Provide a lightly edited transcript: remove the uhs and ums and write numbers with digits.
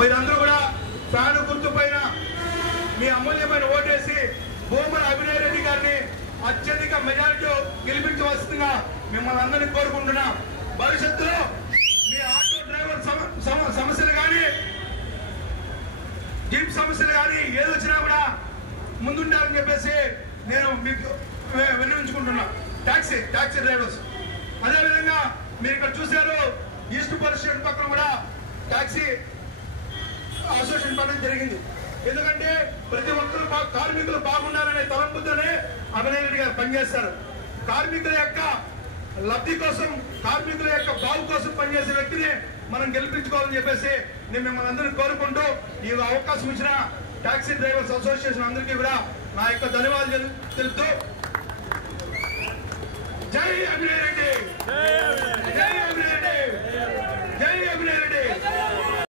మీరందరూ కూడా ఫ్యాన్ గుర్తు పైన మీ అమూల్యమైన ఓటేసి భూమన అభినయ్ రెడ్డి గారిని అత్యధిక మెజారిటీ గెలిపించవలసిందిగా మిమ్మల్ని అందరినీ కోరుకుంటున్నా. భవిష్యత్తులో మీ ఆటో డ్రైవర్ సమస్యలు కానీ జీప్ సమస్యలు కానీ ఏదొచ్చినా కూడా ముందుంటారని చెప్పేసి నేను మీకు విన్నవించుకుంటున్నా. టాక్సీ డ్రైవర్స్ అదేవిధంగా మీరు ఇక్కడ చూశారు ఈస్ట్ పోలీస్ స్టేషన్ పక్కన కూడా టాక్సీ అసోసియేషన్ పడడం జరిగింది. ఎందుకంటే ప్రతి ఒక్కరు కార్మికులు బాగుండాలనే తలంపుతోనే అభినయ్ రెడ్డి గారు పనిచేస్తారు. కార్మికుల యొక్క లబ్ధి కోసం, కార్మికుల యొక్క బాగు కోసం పనిచేసే వ్యక్తిని మనం గెలిపించుకోవాలని చెప్పేసి నేను మిమ్మల్ని అందరినీ కోరుకుంటూ ఈ అవకాశం ఇచ్చిన టాక్సీ డ్రైవర్స్ అసోసియేషన్ అందరికీ కూడా నా యొక్క ధన్యవాదాలు తెలుపుతూ జై అభినయ్ రెడ్డి, జై అభినయ్